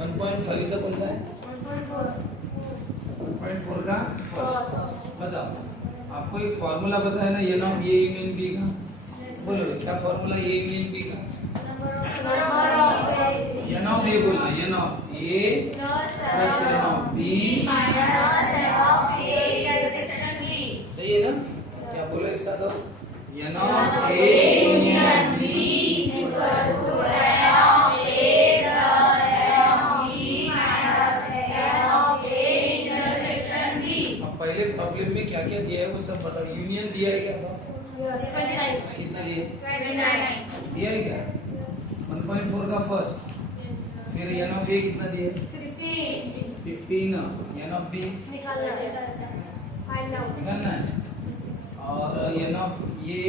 1.5 चा कोणता आहे? 1.4 का फर्स्ट। बताओ, आपको एक फॉर्मूला पता है ना, N of A union B का? बोलो क्या फॉर्मूला ए यूनियन बी का? एन ऑफ ए बोलना, N of A plus N of B. सही है ना? क्या बोलो एक साथ? N of A union B equal to N of A plus N of B minus N of A intersection B. अब पहले प्रॉब्लम में क्या क्या दिया है वो सब बताओ। यूनियन दिया है क्या? बताओ कितना दिया दिया है क्या? 1.4 का फर्स्ट, फिर एन ऑफ ए कितना दिया? 15। एन ऑफ बी निकालना है, और एन ऑफ ये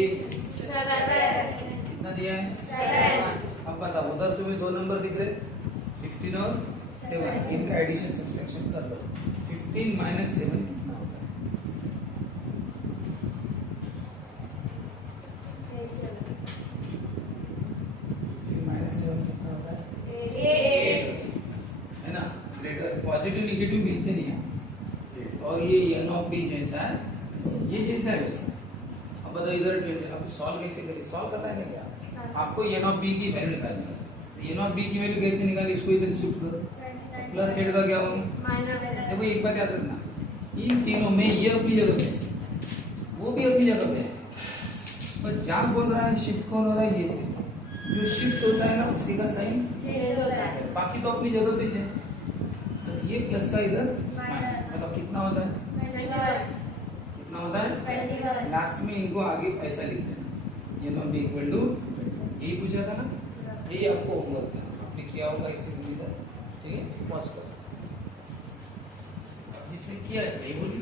कितना दिया है? 7। अब बताओ, उधर तुम्हें दो नंबर दिख रहे, 15 और 7, इनका एडिशन सब्सट्रैक्शन कर लो। 15 माइनस 7 कितना होता है? 15 माइनस 7 कितना होता है? 8 है ना। लेटर पॉजिटिव निगेटिव मिलते नहीं है, और ये एन ऑफ बी जैसा है, ये जैसा है वैसा। अब बताओ इधर अब सॉल्व कैसे करें? सॉल्व करना है ना क्या? आपको एन ऑफ बी की वैल्यू निकालनी है। एन ऑफ बी की वैल्यू कैसे निकाली? इसको इधर शिफ्ट करो, प्लस 8 का क्या होगा? देखो एक बात याद रखना, इन तीनों में ये अपनी जगह पे है, वो भी अपनी जगह पे है, बस जहाँ बोल रहा है शिफ्ट कौन हो रहा है? ये से जो शिफ्ट होता है ना उसी का साइन चेंज होता है, बाकी तो अपनी जगह पे है। बस ये प्लस का इधर माइनस, मतलब कितना होता है? कितना होता है? लास्ट में इनको आगे ऐसा लिख देना, ये नॉट बी इक्वल टू, यही पूछा था ना, यही आपको होमवर्क था, आपने किया होगा इसे उम्मीद है। ठीक है, पॉज करो। जिसने किया है यही बोली,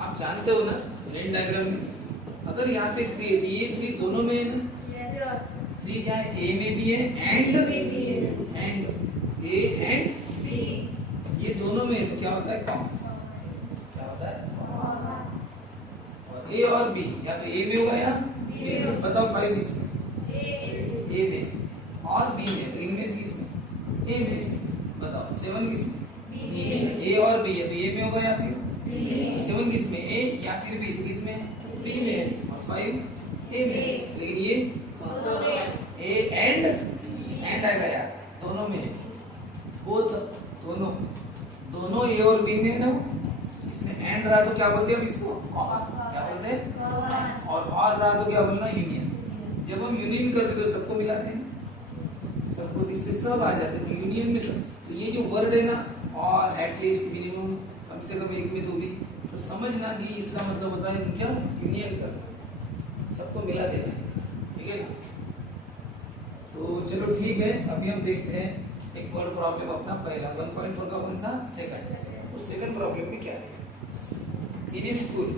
आप जानते हो ना वेन डायग्राम में, अगर यहाँ पे 3 है तो ये 3 दोनों में है ना। 3 क्या है? ए में भी है एंड ए एंड बी, ये दोनों में है तो क्या होता है? कॉमन। क्या होता है? और ए और बी या तो ए में होगा या बी में। बताओ 5 किसमें? ए में, और बी में, तो इनमें से किसमें? ए में। बताओ 7 किसमें? बी में। ए और बी है तो ए में होगा या फिर बी में। 7 किसमें? ए या फिर बी, किसमें? बी में। और 5 ए में, लेकिन ये ए एंड आएगा यार, दोनों में, बोथ दोनों ए और बी में ना, इसमें एंड रहा तो क्या बोलते हैं इसको? क्या बोलते हैं? और रहा तो क्या बोलना? यूनियन। जब हम यूनियन करते तो सबको मिलाते हैं, सबको, इसलिए सब आ जाते हैं यूनियन में सब। तो ये जो वर्ड है ना, और एटलीस्ट मिनिमम कम से कम एक में दो भी, तो समझना कि इसका मतलब होता है क्या? यूनियन करना, सबको मिला देना है। ठीक है ना? तो चलो ठीक है, अभी हम देखते हैं एक वर्ड प्रॉब्लम अपना पहला 1.4 का कौन सा? सेकंड। उस सेकंड प्रॉब्लम में क्या है? इन स्कूल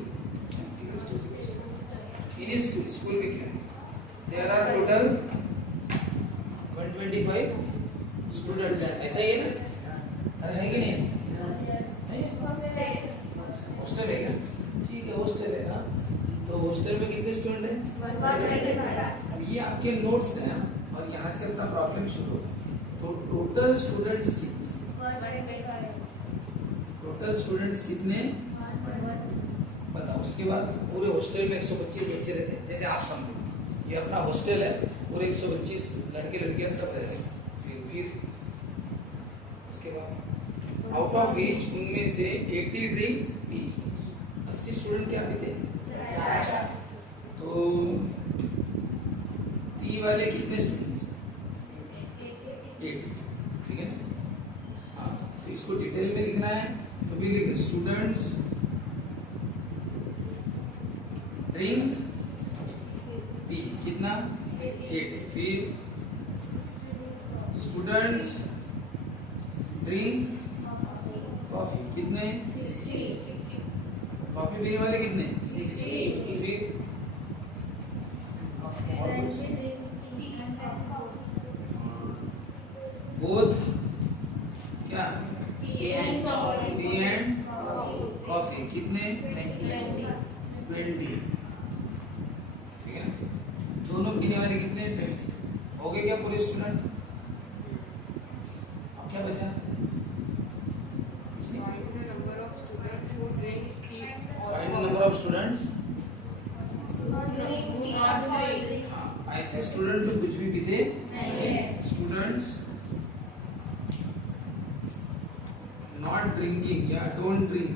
में क्या है? देयर आर टोटल 125 स्टूडेंट्स, ऐसा ही है ना? अरे है कि नहीं? हॉस्टल है क्या? ठीक है, हॉस्टल है ना। तो हॉस्टल में कितने स्टूडेंट हैं? अब ये आपके नोट्स हैं, और यहाँ से अपना प्रॉब्लम शुरू होगा। तो टोटल स्टूडेंट्स कितने? बताओ। उसके बाद पूरे हॉस्टल में 125 बच्चे रहते हैं, जैसे आप समझो ये अपना हॉस्टल है, पूरे 125 लड़के लड़कियां सब रहते हैं। फिर उसके बाद आउट ऑफ ईच, उनमें से 80 ड्रिंक्स पी, 80 स्टूडेंट क्या पीते? तो टी वाले कितने स्टूडेंट्स? 80। ठीक है, हाँ, तो इसको डिटेल में लिखना है तो भी लिख, स्टूडेंट्स ड्रिंक पी कितना? 80। फिर स्टूडेंट्स ड्रिंक कॉफी कितने? 60। कॉफी पीने वाले कितने? 60। फिर बोथ क्या? टी एंड कॉफी कितने? 20। ठीक है, दोनों पीने वाले कितने? 20। हो गए क्या पूरे स्टूडेंट? अब क्या बचा? स्टूडेंट्स नॉट ड्रिंकिंग या डोंट ड्रिंक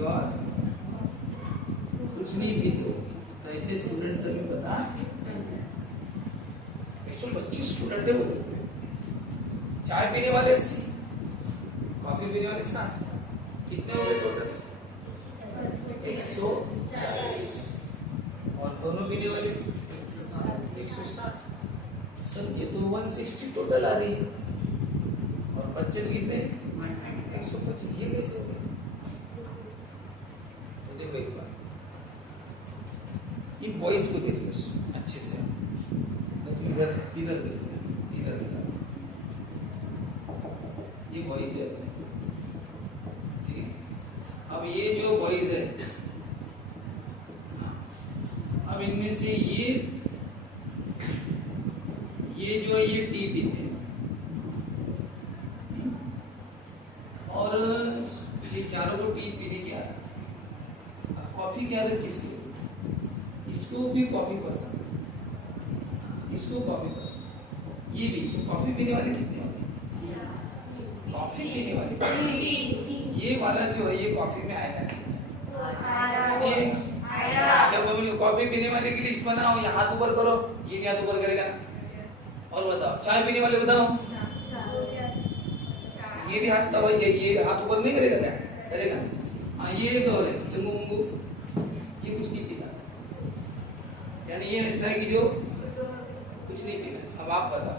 और कुछ नहीं पीते हो, तो ऐसे स्टूडेंट्स अभी पता एक्चुअल 25 स्टूडेंट है वो। चाय पीने वाले 80, कॉफी पीने वाले 60, कितने हो गए टोटल 140, और दोनों पीने वाले 160। सर ये तो 160 टोटल आ रही है, और बच्चे कितने 125, ये कैसे हो गए? तो देखो एक बार इन बॉयज को देखो अच्छे से, तो इधर इधर देखो, इधर देखो, ये बॉयज है, ठीक है। अब ये जो बॉयज है, अब इनमें से ये जो ये टी पीते हैं, और ये चारों को टी पीने की आदत। अब कॉफी की आदत किसको? इसको भी कॉफी पसंद, इसको कॉफी पसंद, ये भी। तो कॉफी पीने वाले कितने होंगे? कॉफी पीने वाले ये वाला जो है ये कॉफी में आएगा नहीं? ये जब हम कॉफी पीने वाले की लिस्ट बनाओ, ये हाथ ऊपर करो, ये भी हाथ ऊपर करेगा। और बताओ चाय पीने वाले बताओ, ये भी हाथ, तब ये हाथ ऊपर नहीं करेगा क्या? करेगा। हाँ ये तो है चंगू मुंगू, ये कुछ नहीं पीता, यानी ये ऐसा है कि जो कुछ नहीं पीना। अब आप बताओ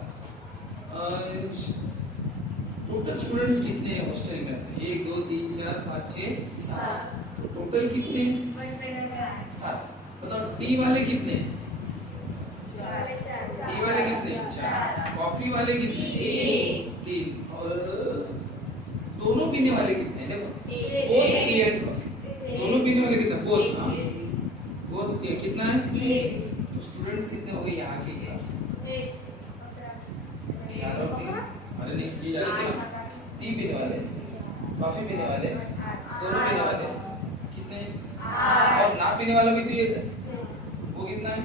टोटल स्टूडेंट्स कितने हैं हॉस्टल में? 1 2 3 4 5 6 7, तो टोटल कितने हैं? 7। बताओ टी वाले कितने हैं? टी वाले कितने? 4। कॉफी वाले कितने? 3। और दोनों पीने वाले कितने? देखो बोथ टी एंड कॉफी, दोनों पीने वाले कितने? बोथ। हाँ बोथ कितना है? तो स्टूडेंट कितने हो गए यहाँ के हिसाब से? 4 और 3। अरे नहीं ये जाने दो, टी पीने वाले, कॉफी पीने वाले, दोनों पीने वाले कितने? और ना पीने वाला भी तो ये है, वो कितना है?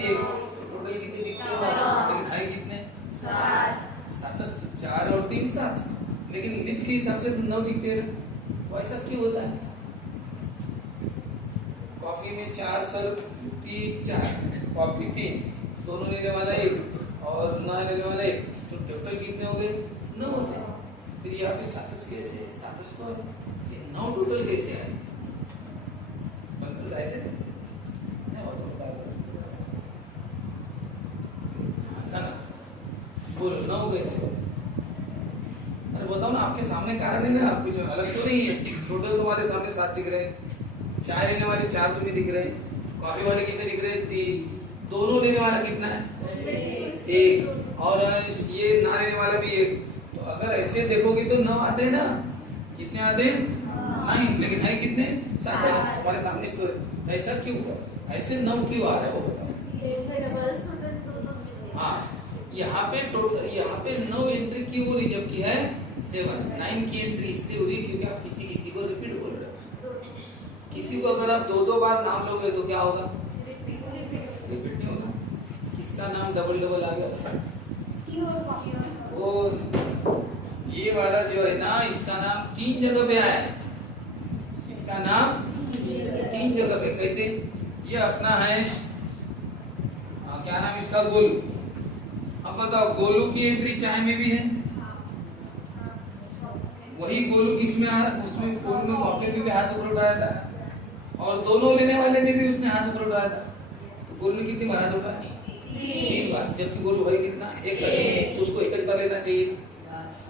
1। तो टोटल कितने दिखते हैं? लेकिन है कितने? 7। 4 और 3 7, लेकिन लिस्ट के हिसाब से 9 दिखते हैं। वो ऐसा क्यों होता है? कॉफी में 4 सर, टी 4, कॉफी 3, दोनों लेने वाला 1 और ना लेने वाला 1, तो टोटल कितने हो गए? 9 होते हैं। फिर यहाँ पे 7 कैसे? 7 तो है, 9 टोटल कैसे है? बोलो 9 कैसे? अरे बताओ ना, आपके सामने कारण है ना, आप कुछ अलग तो नहीं है। टोटल तुम्हारे सामने 7 दिख रहे हैं, चाय लेने वाले 4 तुम्हें दिख रहे हैं, कॉफी वाले कितने दिख रहे हैं? 3। दोनों लेने वाला कितना है? 1। और ये ना लेने वाला भी 1। तो अगर ऐसे देखोगे तो 9 आते हैं ना? कितने आते हैं? 9। लेकिन है कितने? 7 हमारे सामने तो है। ऐसा क्यों हुआ? ऐसे 9 क्यों आ रहा है वो बताओ? हाँ यहाँ पे टोटल, यहाँ पे 9 एंट्री क्यों हो रही जबकि है 7। 9 की एंट्री इसलिए हो रही है क्योंकि आप किसी को रिपीट बोल रहे हो। किसी को अगर आप 2 बार नाम लोगे तो क्या होगा? रिपीट नहीं होगा। किसका नाम डबल आ गया? वो ये वाला जो है ना, इसका नाम 3 जगह पे आया है। इसका नाम 3 जगह पे। कैसे? ये अपना है क्या नाम इसका? गोलू। अब बताओ गोलू की एंट्री चाय में भी है, वही गोलू किसमें आया? उसमें गोलू ने कॉफी में भी हाथ ऊपर उठाया था, और दोनों लेने वाले में भी उसने हाथ ऊपर उठाया था। तो गोलू ने कितनी बार हाथ उठाया? 3 बार। जबकि गोलू है कितना? 1, तो उसको 1 बार लेना चाहिए।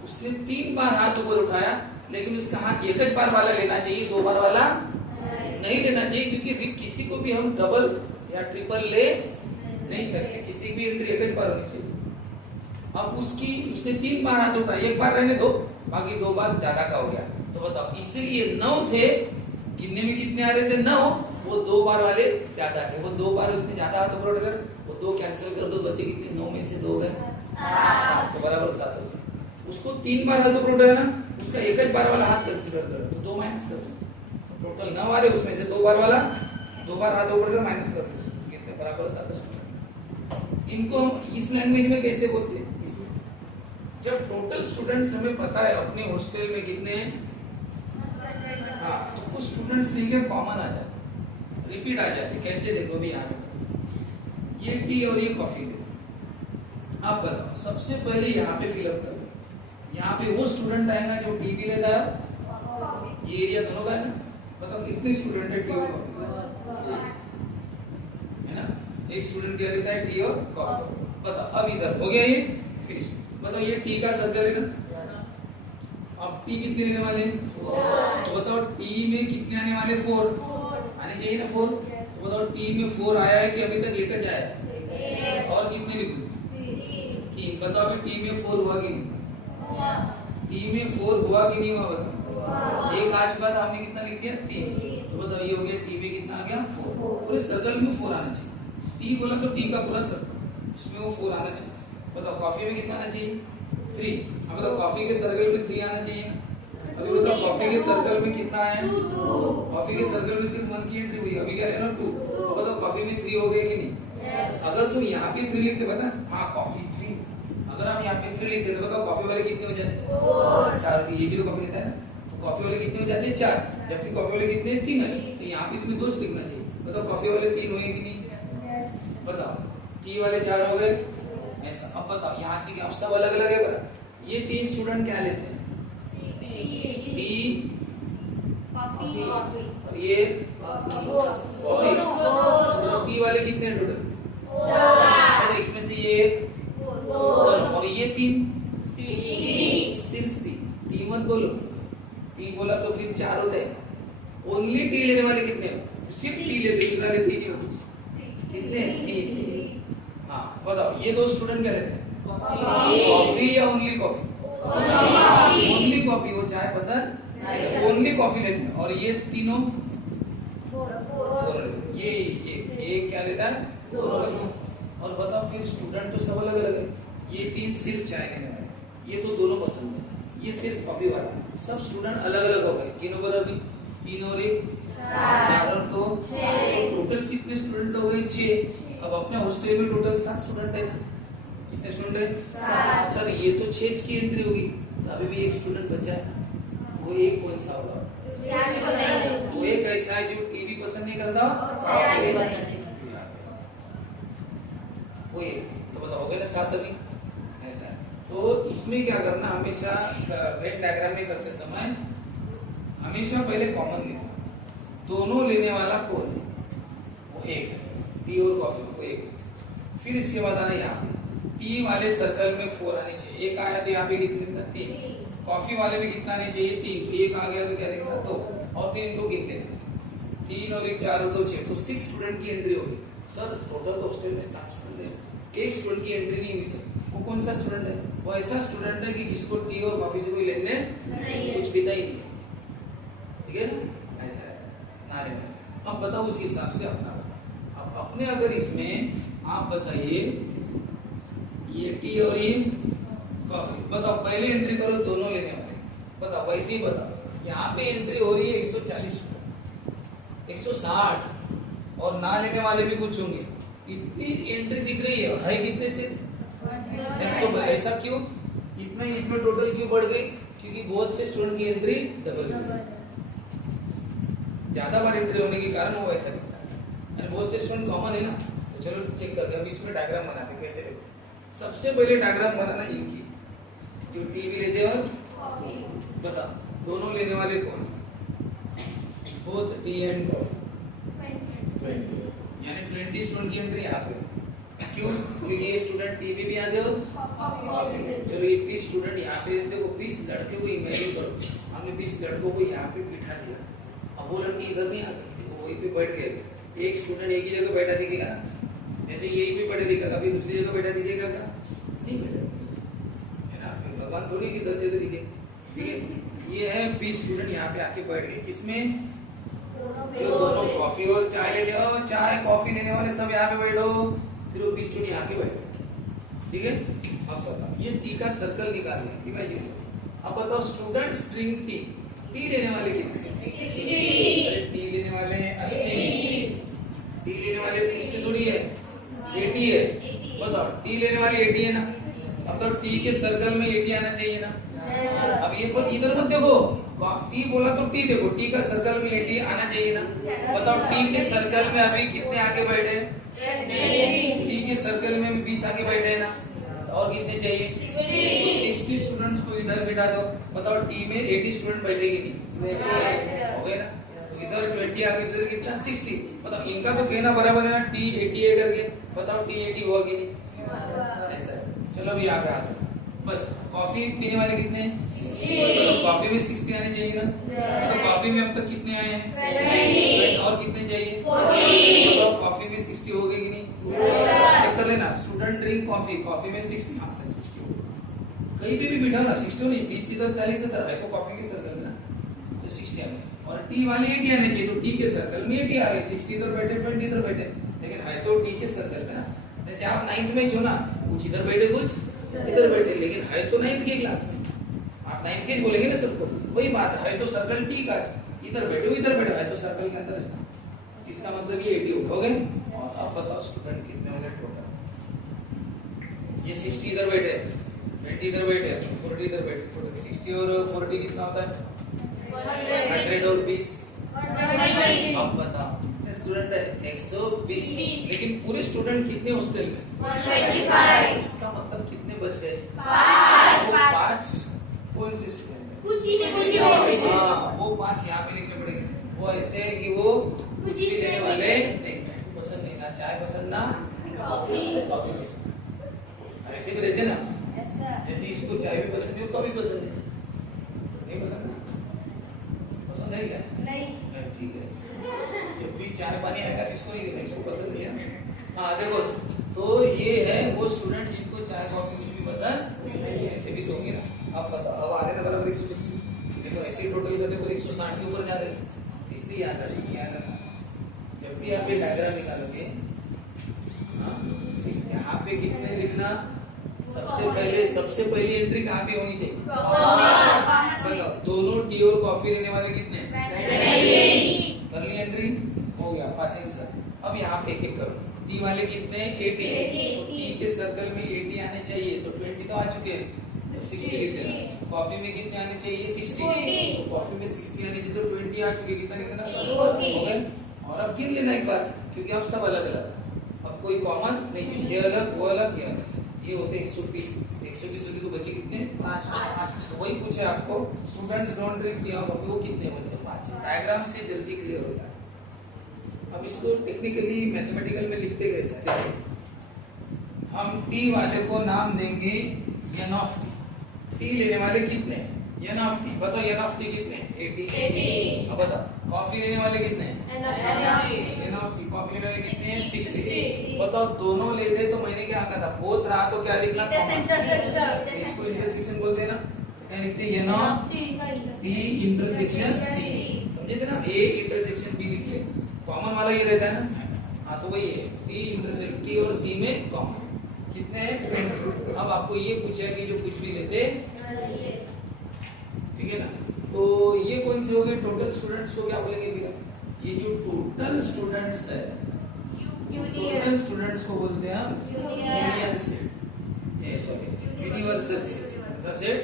उसने 3 बार हाथ ऊपर उठाया, लेकिन उसका हाथ 1 बार वाला लेना चाहिए, 2 बार वाला नहीं लेना चाहिए, क्योंकि किसी को भी हम डबल या ट्रिपल ले नहीं सकते। किसी भी एंट्री 1 बार होनी चाहिए। अब उसने 3 बार हाथ उठाया, 1 बार रहने दो, बाकी 2 बार ज्यादा का हो गया। तो बताओ इसीलिए 9 थे, गिनने में कितने आ रहे थे? 9। वो 2 बार वाले ज्यादा थे, वो 2 बार उसने ज्यादा हाथ ऊपर उठाया, वो 2 कैंसिल कर दो, बचे कितने? 9 में से 2 गए 7, तो बराबर 7। उसको 3 बार हाथ ऊपर उठाया ना, उसका 1 बार वाला हाथ कंसीडर करो, तो 2 माइनस कर दो। टोटल 9 आ रहे, उसमें से 2 बार वाला, 2 बार हाथ ऊपर माइनस कर दो, कितने? बराबर 7। इनको हम इस लैंग्वेज में कैसे बोलते हैं? इसमें जब टोटल स्टूडेंट्स हमें पता है अपने हॉस्टल में कितने हैं, हाँ, तो कुछ स्टूडेंट्स लेंगे कॉमन आ जाते, रिपीट आ जाते। कैसे? देखो भी यहाँ पे ये टी और ये कॉफी दे, आप बताओ सबसे पहले यहाँ पे फिलअप करो। यहाँ पे वो स्टूडेंट आएगा जो टी भी लेता है, ये एरिया दोनों का है ना। बताओ कितने स्टूडेंट है टी और कॉफी, है ना? एक स्टूडेंट क्या लेता है? टी और कॉफी। बताओ अब इधर हो गया ये फिनिश। बताओ ये टी का सर्कल है ना, अब टी कितने लेने वाले हैं? तो बताओ टी में कितने आने वाले? 4 आने चाहिए ना 4। तो बताओ टी में 4 आया है कि अभी तक एक च आया है? और कितने लिखूं? 3। बताओ अभी टी में 4 हुआ कि नहीं? टी में 4 हुआ कि नहीं हुआ? बताओ एक आज बाद हमने कितना लिख दिया? 3। तो बताओ ये हो गया टी में कितना आ गया? 4। पूरे सर्कल में 4 आना चाहिए। टी बोला तो टी का पूरा सर्कल इसमें वो 4 आना चाहिए। बताओ कॉफी में कितना आना चाहिए? 3। अब बताओ कॉफी के सर्कल में 3 आना चाहिए ना। अभी बताओ कॉफी के सर्कल में कितना है? कॉफी के सर्कल में सिर्फ 1 की एंट्री हुई, अभी क्या लेना? 2। तो बताओ कॉफी में 3 हो गए कि नहीं? अगर तुम यहाँ पे 3 लिखते पता, हाँ कॉफी 3, अगर आप यहाँ पे 3 लिखते तो बताओ कॉफी वाले कितने हो जाते? 4। ये भी तो कॉफी लेता है ना, तो कॉफी वाले कितने हो जाते हैं? 4। जबकि कॉफी वाले कितने? 3 है। तो यहाँ पे तुम्हें 2 लिखना चाहिए। बताओ कॉफी वाले 3 हुए कि नहीं? बताओ टी वाले 4 हो गए ऐसा। अब बताओ यहाँ से अब सब अलग अलग है पर ये 3 स्टूडेंट क्या लेते हैं? टी और ये कॉफी। टी वाले कितने हैं टोटल? 4। इसमें से ये और ये 3, सिर्फ 3। टी मत बोलो, टी बोला तो फिर 4 होता है। ओनली टी लेने वाले कितने हैं? सिर्फ टी लेते, दूसरा लेते नहीं हो। कितने? 3। हाँ बताओ ये 2 स्टूडेंट क्या लेते हैं? कॉफी या ओनली कॉफी? Only coffee. वो चाय पसंद ओनली कॉफी लेते हैं। और ये तीनों ये क्या लेता है? और बताओ फिर स्टूडेंट तो सब अलग अलग है। ये 3 सिर्फ चाय लेने वाले, ये तो दोनों पसंद है, ये सिर्फ कॉफी वाला। सब स्टूडेंट अलग अलग हो गए। तीनों बराबर, 3 और 1 4 और 2 टोटल कितने स्टूडेंट हो गए? 6। अब अपने हॉस्टल में टोटल 7 स्टूडेंट है। कितने स्टूडेंट है? 7। सर ये तो 6 की एंट्री होगी, तो अभी भी एक स्टूडेंट बचा है। वो एक कौन सा होगा? वो एक ऐसा है जो टीवी पसंद नहीं करता, वो एक। तो बताओ हो गया ना 7 अभी ऐसा है। तो इसमें क्या करना, हमेशा वेन डायग्राम में करते समय हमेशा पहले कॉमन लिखो। दोनों लेने वाला कौन है? वो एक है, टी और कॉफी को एक। फिर इसके बाद आना यहाँ टी वाले सर्कल में 4 आने चाहिए। एक आया तो यहाँ पे कितना? 3। कॉफी वाले में कितना आने चाहिए? 3। तो एक आ गया तो क्या देगा? 2। और फिर इनको गिनते हैं, 3 और 1 4 और 2 6, तो 6 स्टूडेंट की एंट्री होगी। सर टोटल हॉस्टल में 7 स्टूडेंट है, एक स्टूडेंट की एंट्री नहीं हुई सर। वो कौन सा स्टूडेंट है? वो ऐसा स्टूडेंट है कि जिसको टी और कॉफी से कोई लेन देन कुछ पीता ही नहीं है। ठीक है, ऐसा है नारे में। अब बताओ उसी हिसाब से अपना बताओ। अब अपने अगर इसमें आप बताइए ये टी और ये कॉफी, बताओ पहले एंट्री करो दोनों लेने वाले। बताओ वैसे ही बताओ। यहाँ पे एंट्री हो रही है 140 160 और ना लेने वाले भी कुछ होंगे। इतनी एंट्री दिख रही है कितने से? 100। ऐसा क्यों? इतना ही इसमें टोटल क्यों बढ़ गई? क्योंकि बहुत से स्टूडेंट की एंट्री डबल हुई, ज्यादा बार एंट्री होने के कारण वो ऐसा दिखता है। बहुत से स्टूडेंट कॉमन है ना, तो चलो चेक करते हैं। अब इसमें डायग्राम बनाते हैं कैसे। सबसे पहले डायग्राम बनाना इनकी, जो टीवी लेते और बता दोनों लेने वाले कौन? Both T and coffee. यानी 20 स्टूडेंट की एंट्री यहाँ पे। क्यों? क्योंकि ये स्टूडेंट टीवी भी आते हो कॉफी। चलो ये 20 स्टूडेंट यहाँ पे देखो, 20 लड़के को इमेजिन करो, हमने 20 लड़कों को यहाँ पे बिठा दिया। अब वो लड़की इधर नहीं आ सकती, वो वहीं पे बैठ गए। एक स्टूडेंट एक ही जगह बैठा दिखेगा ना, जैसे यही पे बैठा दिखेगा, कभी दूसरी जगह बैठा दिखेगा क्या? नहीं बैठा है ना। भगवान थोड़ी की दर जगह दिखे। ठीक है, ये है 20 स्टूडेंट यहाँ पे आके बैठ गए। किसमें? जो दोनों कॉफी और चाय लेने, और चाय कॉफी लेने वाले सब यहाँ पे बैठो। फिर वो 20 स्टूडेंट यहाँ के बैठो। ठीक है, अब बताओ ये टी का सर्कल निकाल लें, इमेजिन। अब बताओ स्टूडेंट स्ट्रिंग टी, टी लेने वाले कितने? 60। टी लेने वाले 80। टी लेने वाले 60 थोड़ी है, 80 है। बताओ टी लेने वाले 80 है ना, अब तो टी के सर्कल में 80 आना चाहिए ना। अब ये पर इधर मत देखो, टी बोला तो टी देखो, टी का सर्कल में 80 आना चाहिए ना। बताओ टी के सर्कल में अभी कितने आगे बैठे हैं? टी के सर्कल में 20 आगे बैठे हैं ना, और कितने चाहिए? 60 स्टूडेंट्स को इधर बिठा दो। बताओ टी में 80 स्टूडेंट बैठेगी नहीं, हो गए ना। तो इधर 20 आगे, इधर कितना? 60। बताओ इनका तो कहना बराबर है ना, टी 80 है करके। बताओ टी 80 हुआ कि नहीं? ऐसा है। चलो अभी यहाँ पे आ जाओ। बस कॉफी पीने वाले कितने हैं? तो कॉफी में 60 आने चाहिए ना। तो कॉफी में अब तक कितने आए हैं? और कितने चाहिए? तो कॉफी में 60 हो गए कि नहीं? चेक कर लेना। स्टूडेंट ड्रिंक कॉफी, कॉफी में 60, हाँ सर 60 हो। कहीं पे भी बिठाओ ना, 60 नहीं, 20 इधर 40 इधर है तो कॉफी के सर्कल में ना, तो 60 आ गए। और टी वाले 80 आने चाहिए, तो टी के सर्कल में 80 आ गए। 60 इधर बैठे, 20 इधर बैठे, लेकिन है तो टी के सर्कल में ना। जैसे आप 9th में हो ना, कुछ इधर बैठे कुछ इधर बैठे, लेकिन है तो 9th के क्लास में। आप 9th के बोलेंगे ना सबको, वही बात है तो सर्कल टी का इधर बैठे है तो सर्कल के अंदर, इसका मतलब ये 80 हो गए। और अब बताओ स्टूडेंट कितने हो गए टोटल? ये 60 इधर बैठे, 20 इधर बैठे, 40 इधर बैठे, टोटल 60 और 40 कितना होता है? 100 और 20। अब बताओ स्टूडेंट है 120, लेकिन पूरे स्टूडेंट कितने हॉस्टल में? 125। इसका मतलब कितने बच गए? 5। कौन से स्टूडेंट? कुछ ही नहीं। हाँ, वो 5 यहाँ पे लिखने पड़ेंगे। वो ऐसे है कि वो कुछ भी लेने वाले नहीं, पसंद नहीं, ना चाय पसंद ना कॉफी पसंद। ऐसे भी रहते ना, जैसे इसको चाय भी पसंद है, कॉफी पसंद है, नहीं पसंद? पसंद है क्या? नहीं। ठीक है, जब भी चाय पानी आएगा इसको नहीं देना, इसको पसंद नहीं है। हाँ देखो, तो ये है वो स्टूडेंट जिनको चाय कॉफी कुछ भी पसंद नहीं, ऐसे भी दोगे ना। अब बताओ, अब आ रहे ना बराबर 125, देखो ऐसे टोटल करने पर 160 के ऊपर जा रहे हैं, इसलिए याद रखना। जब भी आप ये डायग्राम निकालोगे, यहाँ पे कितने लिखना? सबसे पहली एंट्री कहाँ पे होनी चाहिए? बताओ दोनों टी और कॉफी लेने वाले कितने? कर ली एंट्री, हो गया पासिंग सर। अब यहाँ पे एक करो, टी वाले कितने? 80। टी के सर्कल में 80 आने चाहिए, तो 20 तो आ चुके हैं, तो 60 लिख देना। कॉफी में कितने आने चाहिए? 60। तो कॉफी में 60 आने चाहिए, तो 20 आ चुके, कितना लिखना? हो गए। और अब गिन लेना एक बार, क्योंकि आप सब अलग अलग, अब कोई कॉमन नहीं, ये अलग वो अलग, ये अलग। ये होते 120 होगी, तो बचे कितने? 5। तो वही पूछे आपको, स्टूडेंट्स डोंट ड्रिंक टी और कॉफी, वो कितने बचे? 5। डायग्राम से जल्दी क्लियर होता है। अब इसको टेक्निकली मैथमेटिकल में लिखते कैसे? हम टी वाले को नाम देंगे n ऑफ टी। टी लेने वाले कितने? n of T. बताओ n ऑफ टी कितने? 80। अब बताओ कॉफी लेने वाले कितने? n of C. कॉफी लेने वाले कितने? 60। बताओ दोनों लेते तो मैंने क्या कहा था? बोथ रहा तो क्या लिखना? इसको इंटरसेक्शन बोलते हैं ना, क्या लिखते हैं? n of T intersection C. समझे थे ना? a इंटरसेक्शन b लिखते हैं, कॉमन वाला ये रहता है ना। हाँ तो वही है, टी इंटरसेक्शन टी और सी में कॉमन कितने हैं? 20। अब आपको ये पूछा कि जो कुछ भी लेते, ठीक है ना, तो ये कौन से हो गए? टोटल स्टूडेंट्स को क्या बोलेंगे भैया? ये जो टोटल स्टूडेंट्स है, टोटल स्टूडेंट्स को बोलते हैं हम यूनियन सेट, यूनिवर्सल सेट। ऐसा सेट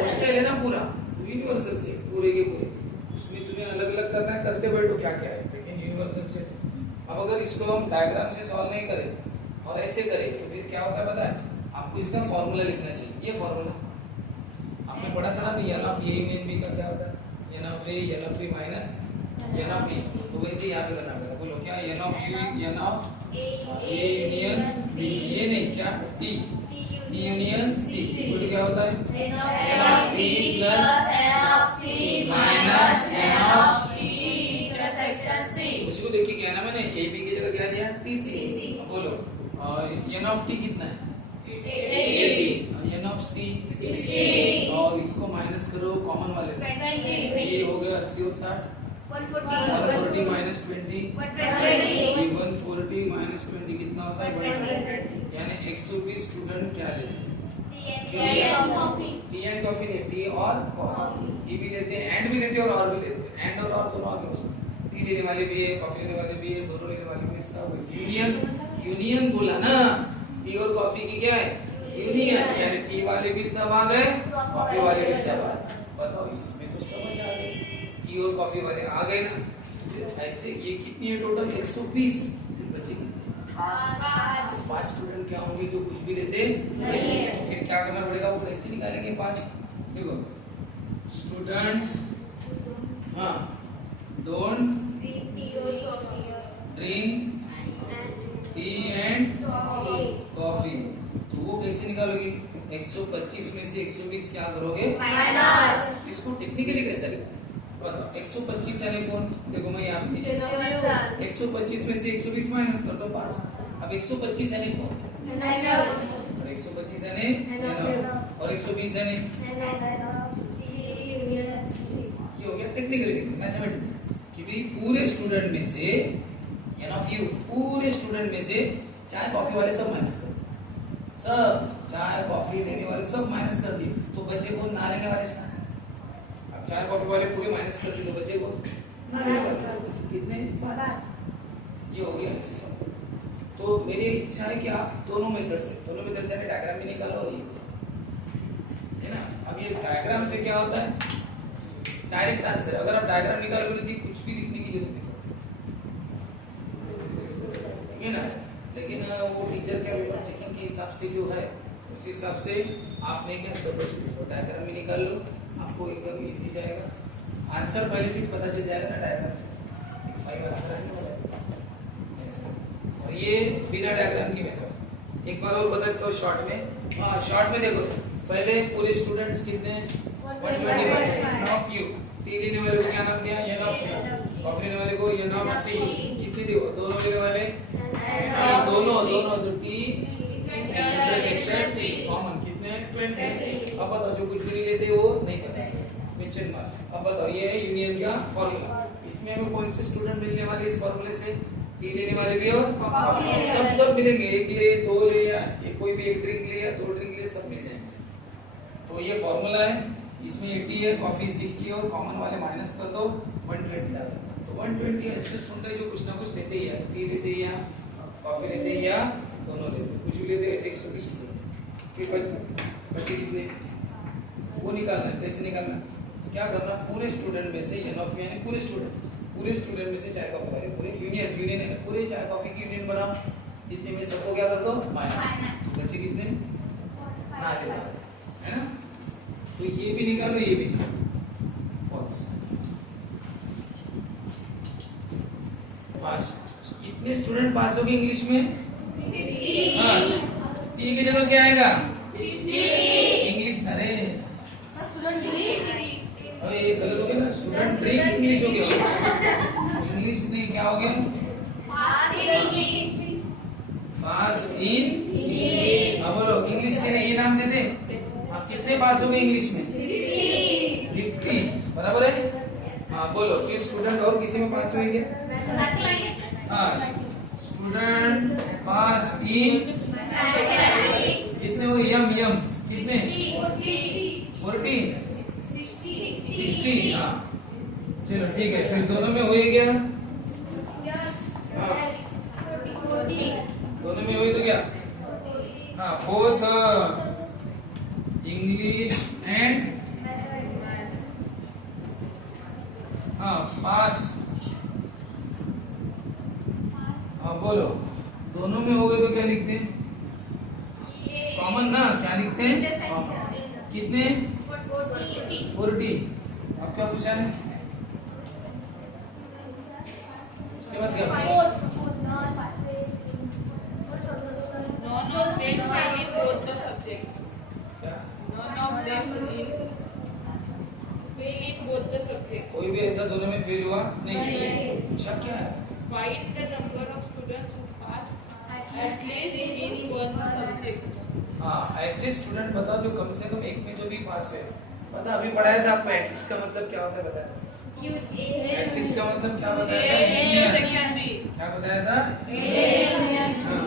हॉस्टल है ना पूरा, यूनिवर्सल सेट पूरे के पूरे, उसमें तुम्हें अलग अलग करना है, करते बैठो क्या क्या है, लेकिन यूनिवर्सल सेट। अब अगर इसको हम डायग्राम से सॉल्व नहीं करें और ऐसे करें तो फिर क्या होता है पता है? आपको इसका फॉर्मूला लिखना चाहिए। ये फॉर्मूला आपने पढ़ा था ना, n of a union b का क्या होता है? n of a n of b minus n of b। तो वैसे यहाँ पे करना पड़ेगा। बोलो क्या? n of a union b। ये नहीं क्या? t union c। बोलो क्या होता है? n of b plus n of c minus n of b intersection c। उसको देखिए क्या नाम है? मैंने a b की जगह क्या दिया? tc। बोलो n ऑफ t कितना है? 80। n of c 60। और इसको माइनस करो कॉमन वाले, ये हो गया 80 और 60, 140 माइनस 20, 140 माइनस 20 कितना होता है? 100। यानी 120 स्टूडेंट क्या लेते हैं? टी एंड कॉफी नहीं, टी और कॉफी। टी भी लेते हैं, एंड भी लेते हैं और भी लेते हैं। एंड और दोनों आगे उसमें, टी लेने वाले भी है, कॉफी लेने वाले भी है, दोनों लेने वाले भी है, सब यूनियन बोला ना, टी और कॉफी की क्या है यूनियन, यानी टी वाले भी सब आ गए, कॉफी वाले भी सब आ गए। बताओ इसमें तो समझ आ गई, टी और कॉफी वाले आ गए ना। ऐसे ये कितनी है टोटल 120 बचे। 5 स्टूडेंट क्या होंगे जो कुछ भी लेते नहीं। फिर क्या करना पड़ेगा, वो कैसे निकालेंगे 5। देखो स्टूडेंट्स हाँ don't drink tea and coffee, तो वो कैसे निकालोगे? 125 में से 120 क्या करोगे माइनस। इसको टेक्निकली कैसे लिखा बताओ? 125 यानी कौन, देखो मैं यहाँ पे 125 में से 120 माइनस कर दो 5। अब 125 यानी कौन, और 125 यानी एन और 120 यानी ये हो गया टेक्निकली मैथमेटिक्स कि भाई पूरे स्टूडेंट में से एन ऑफ यू, पूरे स्टूडेंट में से चाय कॉफी वाले सब माइनस कर, सब चाय कॉफी लेने वाले सब माइनस कर दिए, तो बचे को ना लेने वाले। अब चाय कॉफी वाले पूरे माइनस कर दिए तो बचे को ना लेने वाले कितने 5। ये हो गया ऐसे सब। तो मेरी इच्छा है कि आप दोनों मेथड से डायग्राम भी निकालो और ये है ना। अब ये डायग्राम से क्या होता है, डायरेक्ट आंसर। अगर आप डायग्राम निकालोगे तो कुछ भी लिखने की जरूरत नहीं है ना। लेकिन वो टीचर के पेपर चेकिंग के हिसाब से जो है उस हिसाब से आपने क्या सब डायग्राम भी निकाल लो, आपको एकदम इजी जाएगा। आंसर पहले से पता चल जाएगा ना डायग्राम से, 5 आंसर और ये बिना डायग्राम की मेथड। एक बार और बता दो शॉर्ट में। हाँ शॉर्ट में देखो, पहले पूरे स्टूडेंट्स कितने 125 ऑफ यू, टी लेने वाले को क्या नाम दिया एन ऑफ यू, कॉफी लेने वाले को एन ऑफ सी, कितनी देखो दोनों लेने वाले दोनों तो टी इंटरसेक्शन सी कॉमन कितने 20। अब बताओ जो कुछ भी नहीं लेते वो नहीं पता क्वेश्चन मार्क। अब बताओ ये है यूनियन का फॉर्मूला, इसमें हमें कौन से स्टूडेंट मिलने वाले इस फॉर्मूले से, टी लेने वाले भी और सब मिलेंगे, एक ले दो ले या कोई भी एक ड्रिंक ले या 2 ड्रिंक ले सब मिल जाएंगे। तो ये फॉर्मूला है, इसमें 80 है, कॉफी 60 और कॉमन वाले माइनस कर दो 120 आ जाएगा। तो 120 ऐसे सुनते जो कुछ ना कुछ लेते ही है, टी लेते ही या कॉफी लेते ही या दोनों लेते, कुछ भी लेते ऐसे 120 स्टूडेंट। फिर बच्चे कितने वो निकालना है, कैसे निकालना तो क्या करना, पूरे स्टूडेंट में से एन ऑफ यानी पूरे स्टूडेंट में से चाय कॉफी वाले पूरे यूनियन है पूरे चाय कॉफी की यूनियन बनाओ, जितने में सबको क्या कर दो माइनस। बच्चे कितने ना लेना है ना। तो ये भी निकालो ये भी पास। कितने स्टूडेंट पास होंगे इंग्लिश में? टी की जगह क्या आएगा इंग्लिश। अरे अबे ये गलत हो गया ना, स्टूडेंट ड्रिंक इंग्लिश हो गया, इंग्लिश नहीं क्या हो गया पास इन इंग्लिश। अब बोलो इंग्लिश के लिए ये नाम दे दे। आप कितने पास हो गए इंग्लिश में 50 बराबर है। हाँ बोलो फिर स्टूडेंट और किसी में पास हुए क्या? हाँ स्टूडेंट पास इन कितने हुए यम कितने 40 60। हाँ चलो ठीक है, फिर दोनों में हुए क्या? हाँ दोनों में हुए तो क्या? हाँ बोथ इंग्लिश एंड हाँ पास। हाँ बोलो दोनों में हो गए तो क्या लिखते हैं? कॉमन ना, क्या लिखते हैं? कितने 40। अब क्या पूछा है उसके बाद क्या पूछा? None of them fail in both the subject. क्या? None of them fail in both the subject. कोई भी ऐसा दोनों में फेल हुआ नहीं। पूछा क्या है? Find the number of students who passed at least in one subject. हाँ ऐसे स्टूडेंट बताओ जो कम से कम एक में जो भी पास हुए। पता अभी पढ़ाया था आपको एटलीस्ट का मतलब क्या होता है बताया? एटलीस्ट का मतलब क्या बताया था? Section B. क्या बताया था? हाँ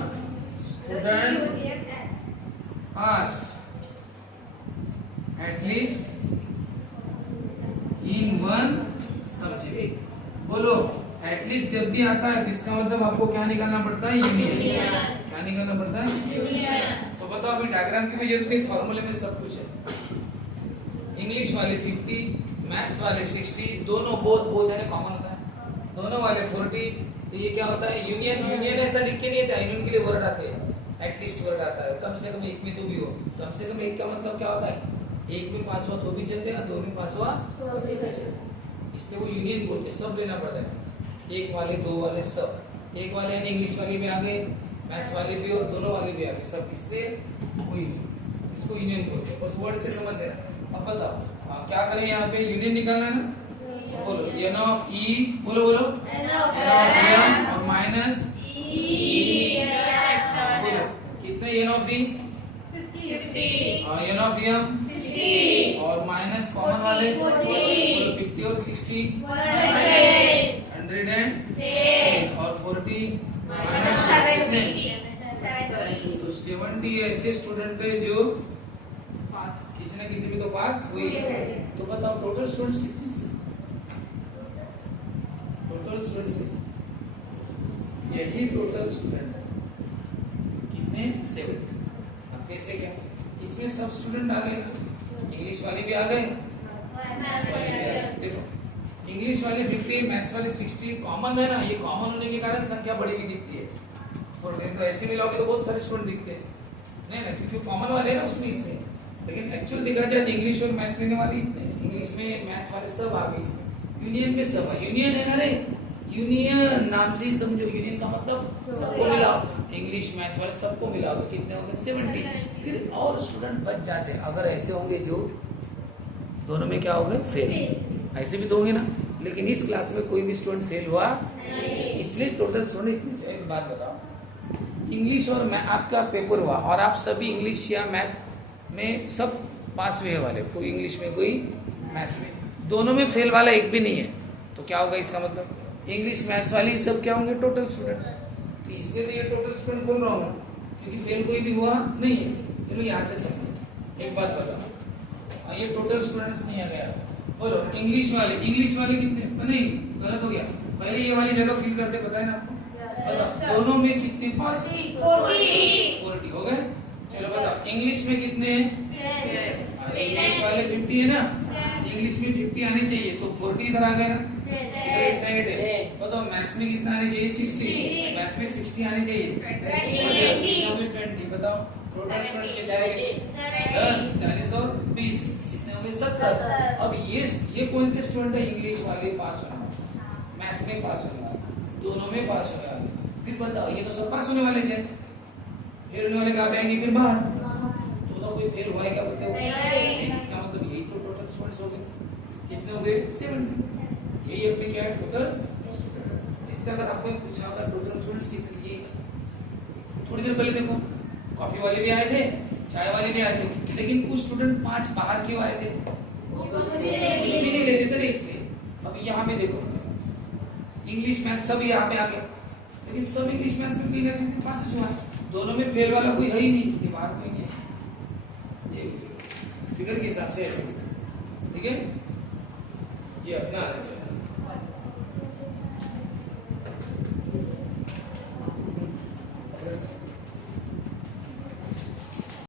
student pass at least in one subject. बोलो एटलीस्ट जब भी आता है तो इसका मतलब आपको क्या निकालना पड़ता है? यूनियन। क्या निकालना पड़ता है? बताओ अभी डायग्राम की भी जरूरत नहीं, फॉर्मूले में सब कुछ है। इंग्लिश वाले 50, मैथ्स वाले 60, दोनों बोथ यानी कॉमन होता है, दोनों वाले 40। तो ये क्या होता है, यूनियन ऐसा लिख के नहीं आता, यूनियन के लिए वर्ड आते हैं, एटलीस्ट वर्ड आता है, कम से कम एक में तो भी हो। कम से कम एक का मतलब क्या होता है, एक में पास हुआ तो भी चल देगा, दो में पास हुआ तो भी चल देगा, इसलिए वो यूनियन बोलते हैं। सब लेना पड़ता है, एक वाले दो वाले सब, एक वाले यानी इंग्लिश वाले भी आ गए, मैथ्स वाले भी और दोनों वाले भी आ गए सब, इसलिए वो यूनियन, इसको यूनियन बोलते हैं। बस वर्ड से समझ लेना। अब बताओ क्या करें, यहाँ पे यूनियन निकालना है ना, बोलो n of e, बोलो n of m और माइनस e, बोलो कितने n of e 50 और n of m 60 और माइनस कॉमन वाले बोलो 50 और 60 110 और 40 माइनस 70। तो 70 ऐसे स्टूडेंट है जो किसी न किसी में तो पास हुई है। तो बताओ टोटल स्टूडेंट्स कितने, टोटल स्टूडेंट्स यही टोटल स्टूडेंट कितने 70। अब कैसे क्या, इसमें सब स्टूडेंट आ गए, इंग्लिश वाले भी आ गए, मैथ्स वाले भी आ गए। देखो इंग्लिश वाले 50, मैथ्स वाले 60, कॉमन है ना, ये कॉमन होने के कारण संख्या बड़ी भी दिखती है। तो ऐसे मिलाओगे तो बहुत सारे स्टूडेंट दिखते हैं, नहीं ना, क्योंकि कॉमन वाले है ना उसमें इसमें। लेकिन एक्चुअल देखा जाए इंग्लिश और मैथ्स लेने वाले इतने, इंग्लिश में मैथ्स वाले सब आ गए इसमें, यूनियन में सब है। यूनियन है ना रे, यूनियन नाम से ही समझो, यूनियन का मतलब सबको मिलाओ, इंग्लिश मैथ वाले सबको मिलाओ तो कितने हो गए 70। फिर और स्टूडेंट बच जाते हैं अगर ऐसे होंगे जो दोनों में क्या हो गए फेल, ऐसे भी तो होंगे ना। लेकिन इस क्लास में कोई भी स्टूडेंट फेल हुआ इसलिए टोटल स्टूडेंट इतने। एक बात बताओ, इंग्लिश और आपका पेपर हुआ और आप सभी इंग्लिश या मैथ्स में सब पास हुए वाले, कोई इंग्लिश में कोई मैथ्स में, दोनों में फेल वाला एक भी नहीं है, तो क्या होगा इसका मतलब इंग्लिश मैथ्स वाले सब क्या होंगे टोटल स्टूडेंट्स। तो इसलिए तो ये टोटल स्टूडेंट बोल रहा हूँ क्योंकि फेल कोई भी हुआ नहीं है। चलो यहाँ से समझो, एक बात बताओ, ये टोटल स्टूडेंट्स नहीं आ गया। बोलो इंग्लिश वाले कितने, नहीं गलत हो गया, पहले ये वाली जगह फिल करते, पता है ना आपको, बताओ दोनों में कितने पास, 40 हो गए। चलो बताओ इंग्लिश में कितने हैं, इंग्लिश वाले 50 है ना, इंग्लिश में 50 आने चाहिए तो 40 इधर आ गया ना, इधर इतना 8 है। बताओ मैथ्स में कितना आने चाहिए 60, मैथ्स में 60 आने चाहिए 20। बताओ टोटल स्टूडेंट्स कितने होंगे 10, 40 और 20 कितने होंगे 70। अब ये कौन से स्टूडेंट है, इंग्लिश वाले पास होने वाले, मैथ्स में पास होने वाले, दोनों में पास होने वाले। फिर बताओ ये तो सब पास होने वाले से, फेल होने वाले कहाँ जाएंगे फिर बाहर, तो कोई फेल हुआ है क्या बोलते हो, इसका मतलब यही तो टोटल स्टूडेंट्स हो गए, कितने हो गए 70। यही अपने क्या है टोटल। इसका अगर आपको पूछा होता टोटल स्टूडेंट्स कितने, ये थोड़ी देर पहले देखो कॉफी वाले भी आए थे, चाय वाले भी आए थे, लेकिन कुछ स्टूडेंट 5 बाहर क्यों आए थे, कुछ भी नहीं लेते थे इसलिए। अब यहाँ पे देखो इंग्लिश मैथ सब यहाँ पे आ गए, लेकिन सब इंग्लिश मैथ में कोई ना किसी पास हुआ है, दोनों में फेल वाला कोई है ही नहीं, इसके बाहर कोई नहीं है। ये फिगर के हिसाब से ऐसे, ठीक है, ये अपना